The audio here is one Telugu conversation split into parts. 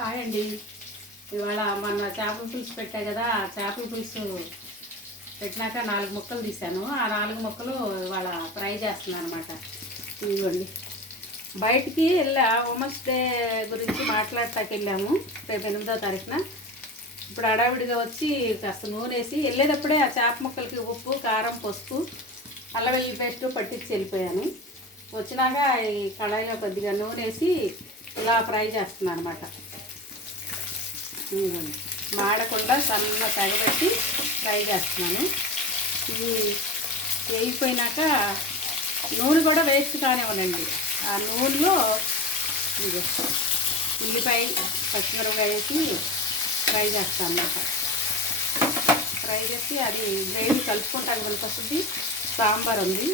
హాయ్ అండి. ఇవాళ మొన్న చేపల పులుసు పెట్టా కదా, ఆ చేపల పులుసు పెట్టినాక 4 ముక్కలు తీసాను. ఆ 4 ముక్కలు ఇవాళ ఫ్రై చేస్తున్నాను అనమాట. ఇదిగోండి, బయటికి వెళ్ళా, ఉమెన్స్ డే గురించి మాట్లాడటానికి వెళ్ళాము రేపు 8వ తారీఖున. ఇప్పుడు హడావిడిగా వచ్చి కాస్త నూనె వేసి వెళ్ళేటప్పుడే ఆ చేప ముక్కలకి ఉప్పు, కారం, పసుపు, అల్లం వెల్లుల్లి పేస్ట్ పట్టించి వెళ్ళిపోయాను. వచ్చినాక ఈ కళాయిలో కొద్దిగా నూనె వేసి ఇలా ఫ్రై చేస్తున్నాను అనమాట. మాడకుండా సన్న తగబెట్టి ఫ్రై చేస్తున్నాను. ఇది వేగిపోయినాక నూనె కూడా వేస్ట్ కానివ్వనండి. ఆ నూనెలో ఇది ఉల్లిపాయ, పచ్చిమిరపకాయ వేసి ఫ్రై చేస్తాను అన్నమాట. ఫ్రై చేసి అది గ్రేవీ కలుపుకుంటాను. వస్తుంది సాంబార్ ఉంది,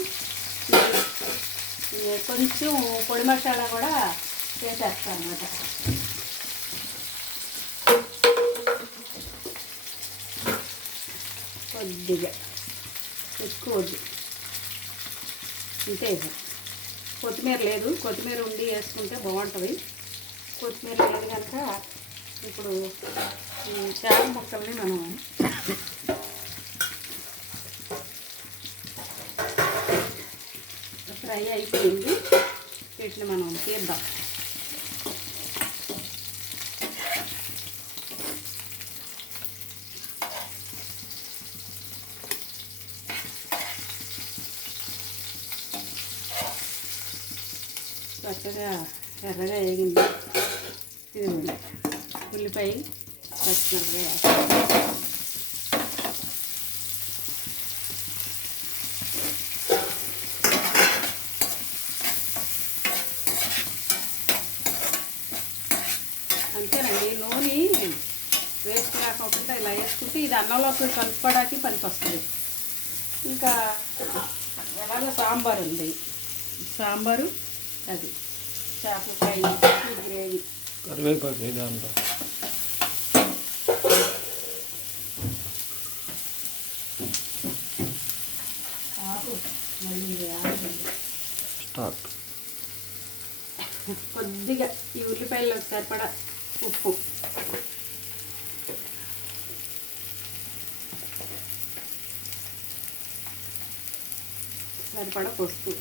కొంచెం పొడి మసాలా కూడా వేసేస్తాను అన్నమాట. కొద్దిగా ఎక్కువ వద్దు, ఇంతే. కొత్తిమీర లేదు, కొత్తిమీర ఉండి వేసుకుంటే బాగుంటుంది. కొత్తిమీర లేదు కనుక ఇప్పుడు చేప ముక్కల్ని మనం ఫ్రై అయిపోయింది, వీటిని మనం తీద్దాం. చక్కగా ఎర్రగా వేగింది. ఇదిగోండి, ఉల్లిపాయ, పచ్చిమిరపకాయ అంతేనండి. నూనె వేస్ట్ కాకుండా ఇలా వేసుకుంటే ఇది అన్నంలోకి కలుపుకోవడానికి పనికి వస్తుంది. ఇంకా ఎలాగో సాంబార్ ఉంది, సాంబారు, అది చేపల ఫ్రై, గ్రేవీ, కరివేపాకు దాంట్లో స్టార్ట్. కొద్దిగా ఈ ఉల్లిపాయలు సరిపడా ఉప్పు, సరిపడా పసుపు,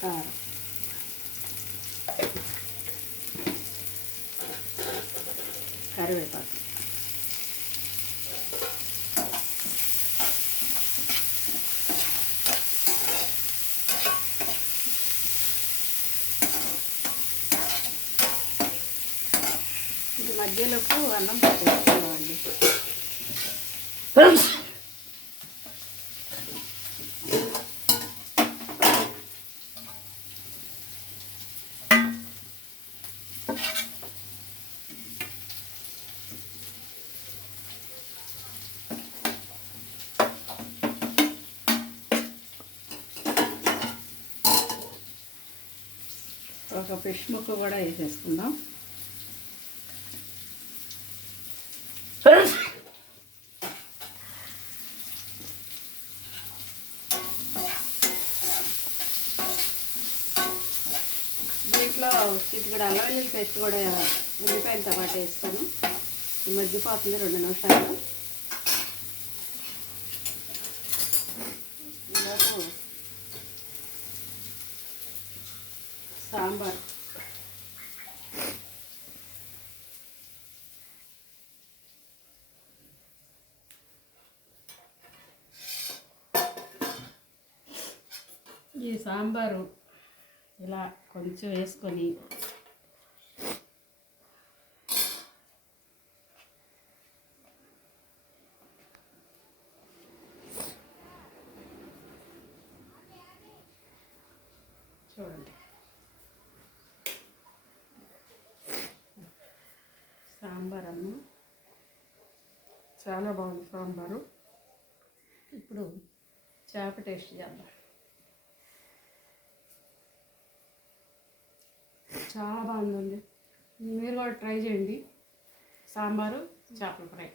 కారం, కరివేపాకు, ఇది మధ్యలోకి అన్నం పెట్టేసుకోవాలి. ఒక ఫిష్ ముక్క కూడా వేసేసుకుందాం. దీంట్లో చిటికెడు అల్లం వెల్లుల్లి పేస్ట్ కూడా, ఉల్లిపాయలతో పాటు వేస్తాను. ఈ మగ్గిపోతుంది 2 నిమిషాలు. ఇలాగ సాంబార్, ఈ సాంబారు ఇలా కొంచెం వేసుకొని చూడండి, సాంబార్ అన్నం చాలా బాగుంది సాంబారు. ఇప్పుడు చేప టేస్ట్ చేద్దాం. చాలా బాగుందండి, మీరు కూడా ట్రై చేయండి. సాంబారు, చేపల ఫ్రై.